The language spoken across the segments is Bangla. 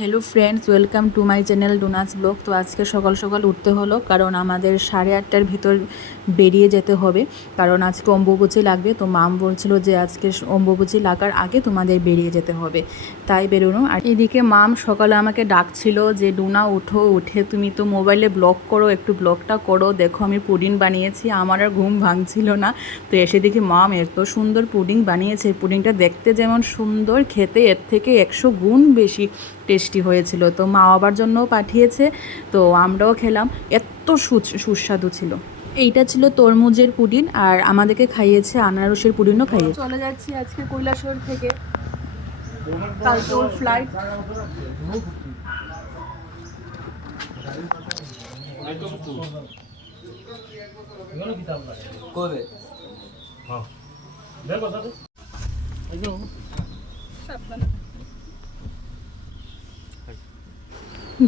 Hello friends, welcome to my channel ডোনাস blog. তো আজকে সকাল সকাল উঠতে হলো, কারণ আমাদের 8:30টার ভিতর বেরিয়ে যেতে হবে, কারণ আজকে অম্বুবাচী লাগবে। তো মাম বলছিল যে আজকে অম্বুবাচী লাগার আগে তোমাদের বেরিয়ে যেতে হবে, তাই বেরোনো। আর এদিকে মাম সকালে আমাকে ডাকছিল যে ডোনা উঠো, উঠে তুমি তো মোবাইলে ব্লগ করো, একটু ব্লগটা করো, দেখো আমি পুডিং বানিয়েছি। আমার আর ঘুম ভাঙছিল না। তো এসে দেখি মাম এত সুন্দর পুডিং বানিয়েছে। পুডিংটা দেখতে যেমন সুন্দর, খেতে এর থেকে 100 গুণ বেশি টেস্টি হয়েছিল। তো মা বাবার জন্যও পাঠিয়েছে, তো আমরাও খেলাম। এত সুস্বাদু ছিল। এইটা ছিল তরমুজের পুডিং, আর আমাদেরকে খাইয়েছে আনারসের পুডিংও খাইয়েছে। চলে যাচ্ছি আজকে কৈলাসহর থেকে, কালকে ওর ফ্লাইট।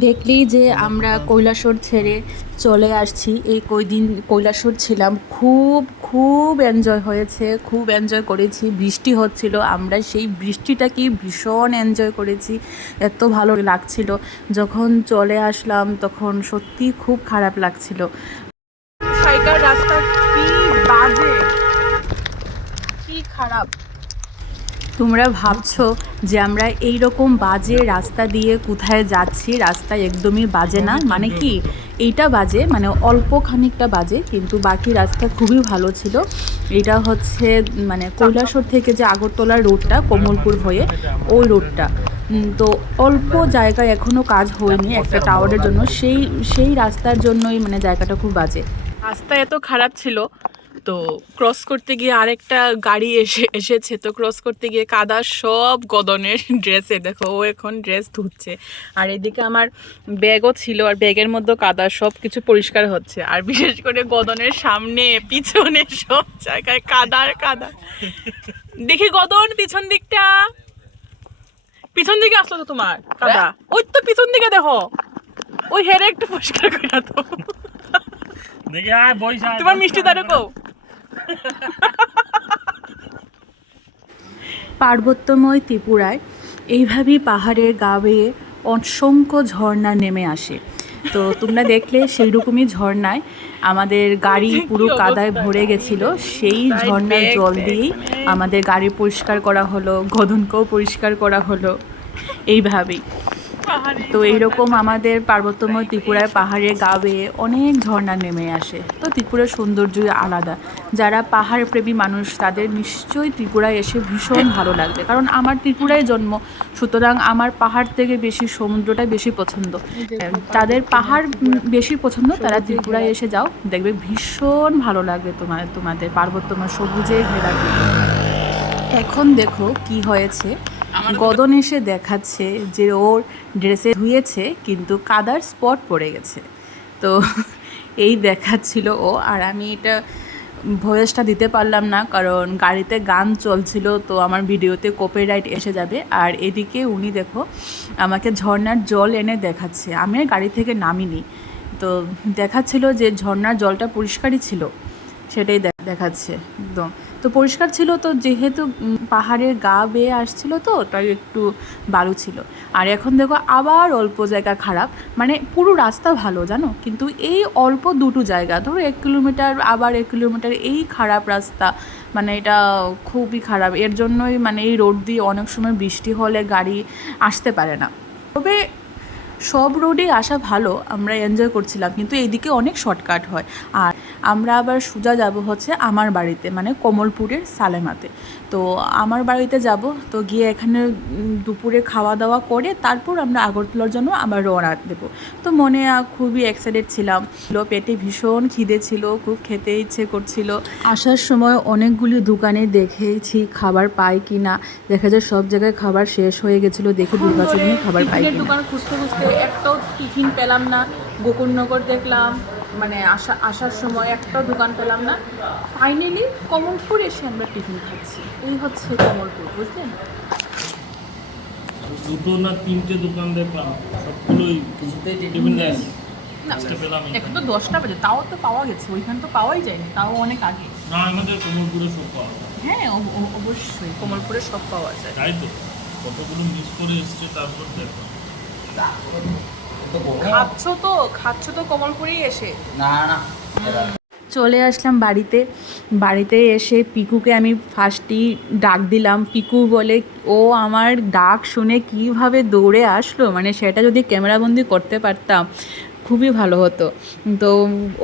দেখলি যে আমরা কৈলাসহর ছেড়ে চলে আসছি। এই কয়দিন কৈলাসহর ছিলাম, খুব এনজয় হয়েছে, খুব এনজয় করেছি। বৃষ্টি হচ্ছিল, আমরা সেই বৃষ্টিটাকে ভীষণ এনজয় করেছি, এত ভালো লাগছিল। যখন চলে আসলাম তখন সত্যি খুব খারাপ লাগছিল। রাস্তা কি বাজে, কি খারাপ। তোমরা ভাবছো যে আমরা এই রকম বাজে রাস্তা দিয়ে কোথায় যাচ্ছি। রাস্তা একদমই বাজে না, মানে কি এইটা বাজে, মানে অল্প খানিকটা বাজে, কিন্তু বাকি রাস্তা খুবই ভালো ছিল। এটা হচ্ছে মানে কৈলাসহর থেকে যে আগরতলার রোডটা, কমলপুর হয়ে ওই রোডটা। তো অল্প জায়গায় এখনও কাজ হয়নি একটা টাওয়ারের জন্য, সেই রাস্তার জন্যই মানে জায়গাটা খুব বাজে। রাস্তা এত খারাপ ছিল, তো ক্রস করতে গিয়ে আরেকটা গাড়ি এসেছে। তো ক্রস করতে গিয়ে কাদা সব গদনের ড্রেসে, দেখো ও এখন ড্রেস ধুচ্ছে। আর এদিকে আমার ব্যাগও ছিল, আর ব্যাগের মধ্যে কাদা, সব কিছু পরিষ্কার হচ্ছে। আর বিশেষ করে গদনের সামনে পিছনে সব জায়গায় কাদা। দেখি গদন পিছন দিকটা, পিছন দিকে আসলো তো তোমার কাদা, ওই তো পিছন দিকে দেখো, ওই হেরে একটু পরিষ্কার করে তো তোমার মিষ্টি দাঁড়ো কো। পার্বত্যময় ত্রিপুরায় এইভাবেই পাহাড়ের গা বেয়ে অসংখ্য ঝর্ণা নেমে আসে। তো তোমরা দেখলে সেই রকমই ঝর্ণায় আমাদের গাড়ি পুরো কাদায় ভরে গেছিলো। সেই ঝর্ণার জল দিয়েই আমাদের গাড়ি পরিষ্কার করা হলো, গদনকেও পরিষ্কার করা হলো এইভাবেই। তো এইরকম আমাদের পার্বত্যময় ত্রিপুরায় পাহাড়ের গা বেয়ে অনেক ঝর্ণা নেমে আসে। তো ত্রিপুরার সৌন্দর্যই আলাদা। যারা পাহাড় প্রেমী মানুষ তাদের নিশ্চয়ই ত্রিপুরায় এসে ভীষণ ভালো লাগবে, কারণ আমার ত্রিপুরায় জন্ম, সুতরাং আমার পাহাড় থেকে বেশি সমুদ্রটাই বেশি পছন্দ। তাদের পাহাড় বেশি পছন্দ, তারা ত্রিপুরায় এসে যাও, দেখবে ভীষণ ভালো লাগবে তোমাদের পার্বত্যময় সবুজে ঘেরা। এখন দেখো কি হয়েছে, গদন এসে দেখাচ্ছে যে ওর ড্রেসে ধুয়েছে কিন্তু কাদার স্পট পড়ে গেছে। তো এই দেখাচ্ছিল ও, আর আমি এটা ভয়েসটা দিতে পারলাম না, কারণ গাড়িতে গান চলছিল, তো আমার ভিডিওতে কপিরাইট এসে যাবে। আর এদিকে উনি দেখো আমাকে ঝর্ণার জল এনে দেখাচ্ছে, আমি আর গাড়ি থেকে নামিনি। তো দেখাচ্ছিল যে ঝর্ণার জলটা পরিষ্কারই ছিল, সেটাই দেখাচ্ছে একদম। তো পরিষ্কার ছিল, তো যেহেতু পাহাড়ের গা বেয়ে আসছিল, তো তাই একটু বালু ছিল। আর এখন দেখো আবার অল্প জায়গা খারাপ, মানে পুরো রাস্তা ভালো জানো, কিন্তু এই অল্প দুটো জায়গা, ধরো 1 কিলোমিটার আবার 1 কিলোমিটার, এই খারাপ রাস্তা, মানে এটা খুবই খারাপ। এর জন্যই মানে এই রোড দিয়ে অনেক সময় বৃষ্টি হলে গাড়ি আসতে পারে না। তবে সব রোডেই আসা ভালো, আমরা এনজয় করছিলাম, কিন্তু এইদিকে অনেক শর্টকাট হয়। আর আমরা আবার সোজা যাব হচ্ছে আমার বাড়িতে, মানে কমলপুরের সালেমাতে। তো আমার বাড়িতে যাব, তো গিয়ে এখানে দুপুরে খাওয়া দাওয়া করে তারপর আমরা আগরতলার জন্য আবার রওনা দেবো। তো মনে খুবই এক্সাইটেড ছিলাম, পেটে ভীষণ খিদে ছিল, খুব খেতে ইচ্ছে করছিল। আসার সময় অনেকগুলি দোকানে দেখেছি খাবার পাই কি না, দেখা যায় সব জায়গায় খাবার শেষ হয়ে গেছিলো, দেখে দুর্গাচরণে খাবার পাই কিনা। দোকান খুঁজতে একটাও টিফিন পেলাম না। গোকুলনগর দেখলাম, মানে আসার সময় একটাও দোকান পেলাম না। ফাইনালি কমলপুর এসে আমরা টিফিন খাচ্ছি। এই হচ্ছে কমলপুর, বুঝলেন। 2 না 3টে দোকান দেখলাম, সবগুলোই টিফিন দেয় না। এখন তো 10টা বাজে, তাও তো পাওয়া গেছে, ওইখানে তো পাওয়াই যায়নি, তাও অনেক আগে। না, আমাদের কমলপুরে সব পাওয়া যায়। হ্যাঁ অবশ্যই কমলপুরে সব পাওয়া যায়। তাই তো, কতগুলো মিস করে এসছে, তারপর দেখো। খাচ্ছ তো কমলপুরেই এসে। না না চলে আসলাম বাড়িতে। বাড়িতে এসে পিকুকে আমি ফার্স্টই ডাক দিলাম, পিকু বলে। ও আমার ডাক শুনে কীভাবে দৌড়ে আসলো, মানে সেটা যদি ক্যামেরাবন্দি করতে পারতাম খুবই ভালো হতো। তো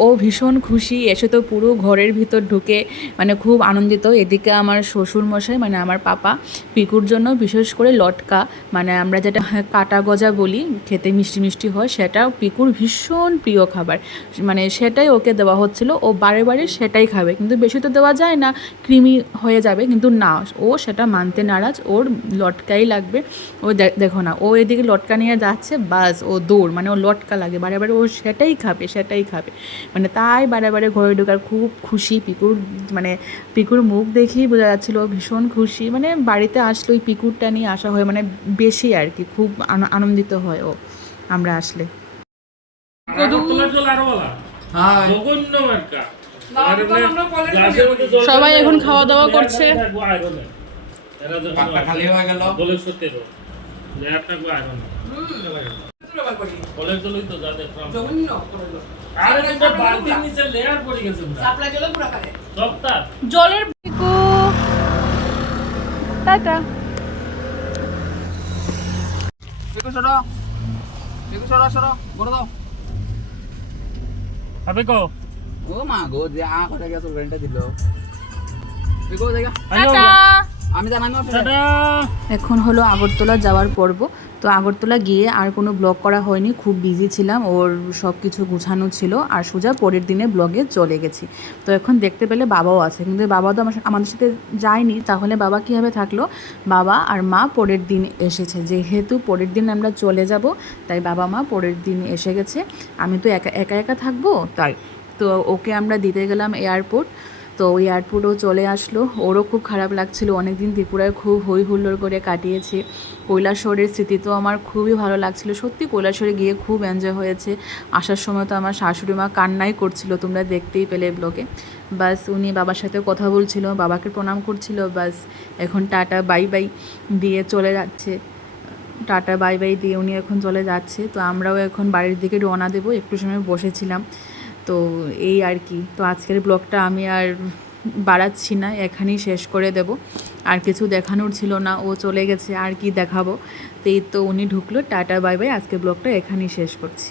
ও ভীষণ খুশি, এসে তো পুরো ঘরের ভিতর ঢুকে মানে খুব আনন্দিত। এদিকে আমার শ্বশুরমশাই মানে আমার পাপা পিকুর জন্য বিশেষ করে লটকা, মানে আমরা যেটা কাটা গজা বলি, খেতে মিষ্টি মিষ্টি হয়, সেটা পিকুর ভীষণ প্রিয় খাবার। মানে সেটাই ওকে দেওয়া হচ্ছিল, ও বারে বারে সেটাই খাবে, কিন্তু বেশি তো দেওয়া যায় না, কৃমি হয়ে যাবে। কিন্তু না, ও সেটা মানতে নারাজ, ওর লটকাই লাগবে। ও দেখো না, ও এদিকে লটকা নিয়ে যাচ্ছে, বাস ও দৌড়, মানে ও লটকা লাগে বারে বারে, ও সেটাই খাবে সেটাই খাবে। মানে তাই বারে বারে ঘরে ঢোকার খুব খুশি পিকুর, মানে পিকুর মুখ দেখেই বোঝা যাচ্ছিলো ভীষণ খুশি। মানে বাড়িতে আসলে ওই পিকুরটা নিয়ে আসা হয় মানে বেশি আর কি, খুব আনন্দিত হয় ও আমরা আসলে। আগরতলার জল আরো বলা হ্যাঁ জঘন্য মার্কা। সবাই এখন খাওয়া দাওয়া করছে। পাটটা খালি হয়ে গেল কলের জলই তো যা দেখলাম। আরে এটা বালতির নিচে লেয়ার পড়ে গেছে সব তার। জলের পিকু টাটা। সরো বড় দাও হবে কো ও মা গো যে আ করে গেছে রেন্টটা দিল দেখো দেখা টাটা। আমি জানাই না টাটা। এখন হলো আগরতলা যাওয়ার পর্ব। তো আগরতলা গিয়ে আর কোনো ব্লগ করা হয়নি, খুব বিজি ছিলাম, ওর সব কিছু গুছানো ছিল, আর সোজা পরের দিনে ব্লগে চলে গেছি। তো এখন দেখতে পেলে বাবাও আছে, কিন্তু বাবা তো আমাদের সাথে যায়নি, তাহলে বাবা কীভাবে থাকলো। বাবা আর মা পরের দিন এসেছে, যেহেতু পরের দিন আমরা চলে যাব, তাই বাবা মা পরের দিন এসে গেছে। আমি তো একা একা থাকবো, তাই তো ওকে আমরা দিতে গেলাম এয়ারপোর্ট। তো ওই এয়ারপোর্টও চলে আসলো, ওরও খুব খারাপ লাগছিল, অনেক দিন ত্রিপুরায় খুব হই হুল্লোড় করে কাটিয়েছে। কৈলাসহরের স্মৃতি তো আমার খুবই ভালো লাগছিল, সত্যি কৈলাসহরে গিয়ে খুব এনজয় হয়েছে। আসার সময় তো আমার শাশুড়ি মা কান্নাই করছিল, তোমরা দেখতেই পেলে ব্লগে। বাস উনি বাবার সাথে কথা বলছিল, বাবাকে প্রণাম করছিল, বাস এখন টাটা বাই বাই দিয়ে চলে যাচ্ছে। টাটা বাই বাই দিয়ে উনি এখন চলে যাচ্ছে। তো আমরাও এখন বাড়ির দিকে রওনা দেবো, একটু সময় বসেছিলাম। তো এই আর কি, তো আজকের ব্লগটা আমি আর বাড়াচ্ছি না, এখানেই শেষ করে দেব। আর কিছু দেখানোর ছিল না, ও চলে গেছে, আর কি দেখাবো। তো এই তো উনি ঢুকলো, টাটা বাই বাই, আজকের ব্লগটা এখানেই শেষ করছি।